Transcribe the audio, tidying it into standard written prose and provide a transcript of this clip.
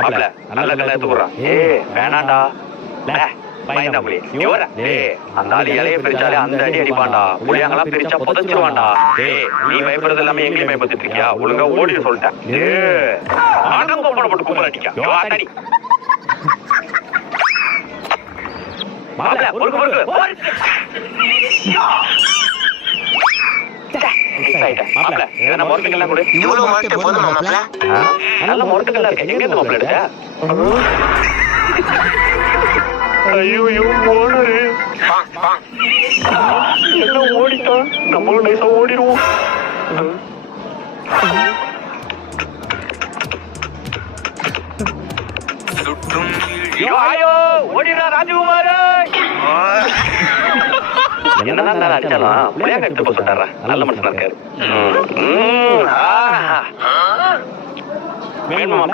மாப்ள நல்ல கல்ல எடுத்துறோம். வேணாண்டா. பயந்தா புலி. யோரா. அந்த ஆளு இலைய பிரிச்சாலே அந்த அடி அடிப்பான்டா. புளியாங்கலாம் பிரிச்சா புதைச்சிருவான்டா. நீ பயப்படுறது எல்லாமே எங்களையும் பயப்படுத்திட்டு இருக்கியா? ஒழுங்கா ஓடிட்டு சொல்லிட்டேன். ஆட்டம் கோப்பன போட்டு கும்பல அடிக்கா. யோவாடி. மாப்ள பொறுக்கு. மாப்ள என்ன மொரட்டுக்கெல்லாம் கொடு. இவ்வளவு மாட்டே போதும் மாப்ள. நல்ல மொரட்டுக்கெல்லாம் இருக்கு. எங்க இருந்து மாப்ள எடுத்த? ஐயோ ஓடுறே. என்ன ஓடிட்டான்? நம்மளும் நைசா ஓடிடுவோம். ஐயோ ஓடிடா ராஜகுமார். என்னதான் நான் அடிச்சாலும் புளியாக எடுத்து போக சொல்லிட்டாரா? நல்ல மனுஷனா இருக்காரு. வேணுமா